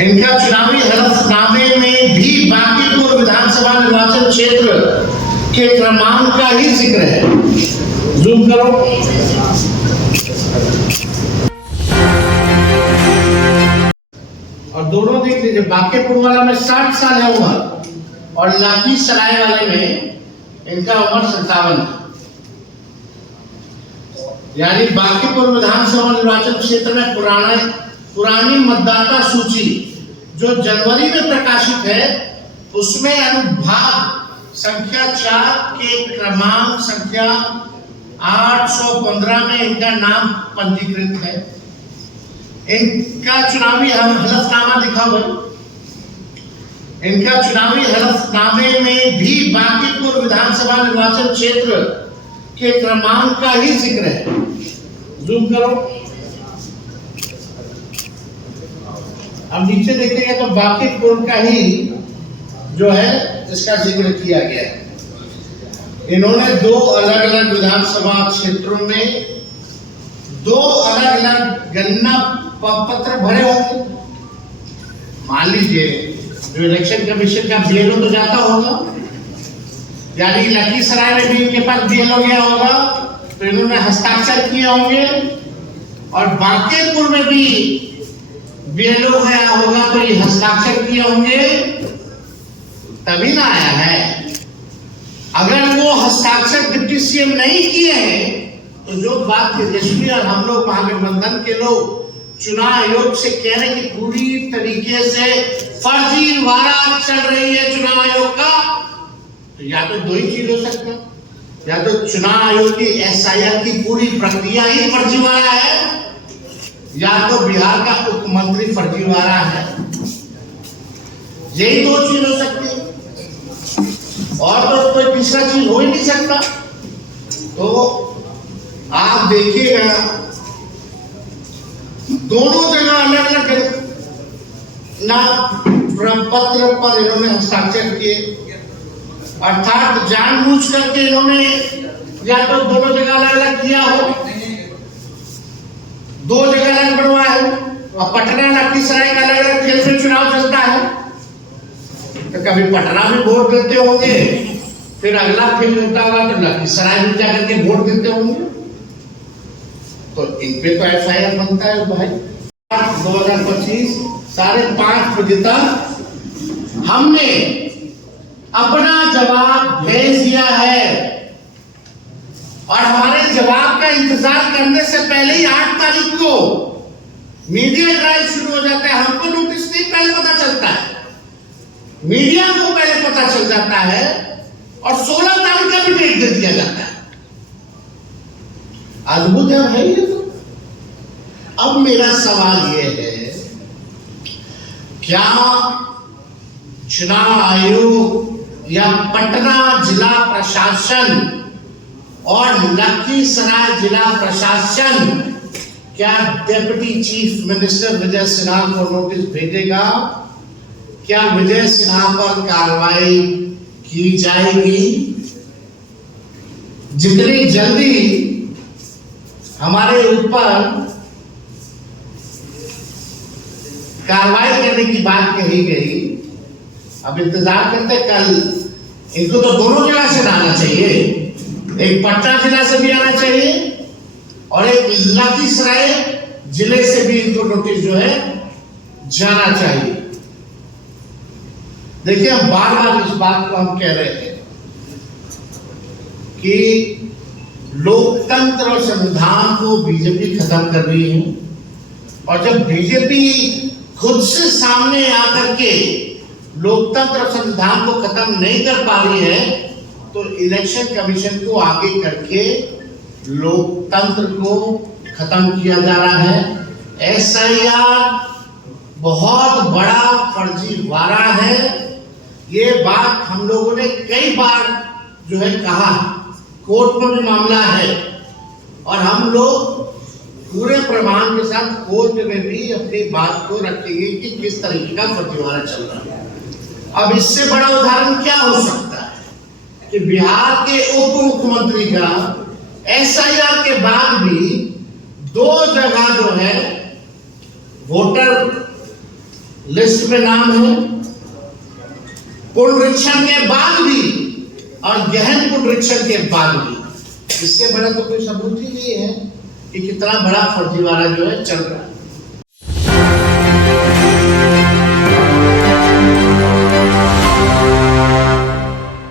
इनका चुनावी हलफनामे में भी बांकीपुर विधानसभा निर्वाचन क्षेत्र के क्रमांक का ही जिक्र है। जूम करो। और दोनों देख लीजिए, बांकीपुर वाला में 60 साल है उम्र और लखीसराय वाले में इनका उम्र 57 है। यानी बांकीपुर विधानसभा निर्वाचन क्षेत्र में पुरानी मतदाता सूची जो जनवरी में प्रकाशित है उसमें अनुभाग संख्या 4 के क्रमांक संख्या 815 में इनका नाम पंजीकृत है। इनका चुनावी हलफनामा लिखा हुआ, इनका चुनावी हलफनामे में भी बांकीपुर विधानसभा निर्वाचन क्षेत्र के क्रमांक का ही जिक्र है। जूम करो। अब नीचे देखेंगे तो बांकीपुर का ही जो है इसका जिक्र किया गया है। इन्होंने दो अलग अलग विधानसभा क्षेत्रों में दो अलग अलग गणना पत्र भरे होंगे। मान लीजिए जो इलेक्शन कमीशन का बीएलओ तो जाता होगा, यानी लखीसराय में भी इनके पास बीएलओ गया होगा तो इन्होंने हस्ताक्षर किए होंगे, और बांकीपुर में भी बीएलओ गया होगा तो ये हस्ताक्षर किए होंगे, तभी ना आया है। अगर वो हस्ताक्षर डिप्टी सीएम नहीं किए हैं तो जो बात तेजस्वी और हम लोग महागठबंधन के लोग चुनाव आयोग से कह रहे कि पूरी तरीके से फर्जीवाड़ा चल रही है चुनाव आयोग का, तो या तो दो ही चीज हो सकता है, या तो चुनाव आयोग की एसआईआर की पूरी प्रक्रिया ही फर्जीवाड़ा है, या तो बिहार का उप मंत्री फर्जीवाड़ा है। यही दो चीज हो सकती है, और तो कोई तीसरा चीज हो ही नहीं सकता। तो आप देखिएगा दोनों जगह अलग अलग पत्र पर इन्होंने हस्ताक्षर किए, अर्थात जानबूझ करके इन्होंने या तो दोनों जगह अलग अलग किया हो, दो जगह अलग बनवाया हो, और पटना लखीसराय का अलग अलग खेल से चुनाव चलता है तो कभी पटना में वोट देते होंगे, फिर अगला खेल होता होगा तो लखीसराय में जाकर के वोट देते होंगे, तो इन पे तो एफआईआर बनता है भाई। 2025 5:30 बजे तक हमने अपना जवाब भेज दिया है, और हमारे जवाब का इंतजार करने से पहले ही 8 तारीख को मीडिया ड्राइव शुरू हो जाता है। हमको नोटिस नहीं पहले पता चलता है, मीडिया को पहले पता चल जाता है, और 16 तारीख का भी डेट दे दिया जाता है। अद्भुत है भाई ये तो। अब मेरा सवाल ये है, क्या चुनाव आयोग या पटना जिला प्रशासन और लखीसराय जिला प्रशासन क्या deputy chief minister Vijay Sinha को नोटिस भेजेगा? क्या विजय सिन्हा पर कार्रवाई की जाएगी? जितनी जल्दी हमारे ऊपर कार्रवाई करने की बात कही गई, अब इंतजार करते। कल इनको तो दोनों जगह से आना चाहिए, एक पटना जिला से भी आना चाहिए और एक लखीसराय जिले से भी इनको नोटिस जो है जाना चाहिए। देखिए, हम बार बार इस बात को हम कह रहे थे कि लोकतंत्र और संविधान को बीजेपी खत्म कर रही है, और जब बीजेपी खुद से सामने आकर के लोकतंत्र और संविधान को खत्म नहीं कर पा रही है तो इलेक्शन कमीशन को आगे करके लोकतंत्र को खत्म किया जा रहा है। एसआईआर बहुत बड़ा फर्जीवाड़ा है, ये बात हम लोगों ने कई बार जो है कहा, कोर्ट में भी मामला है, और हम लोग पूरे प्रमाण के साथ कोर्ट में भी अपनी बात को रखेंगे कि किस तरीके का फर्जीवाड़ा चल रहा है। अब इससे बड़ा उदाहरण क्या हो सकता है कि बिहार के उप मुख्यमंत्री का एसआईआर के बाद भी 2 जगह जो है वोटर लिस्ट में नाम है, पुनरीक्षण के बाद भी और गहन पुनरीक्षण के बाद भी। इससे बड़ा तो कोई सबूत ही नहीं है कि कितना बड़ा फर्जीवाड़ा जो है चल रहा है।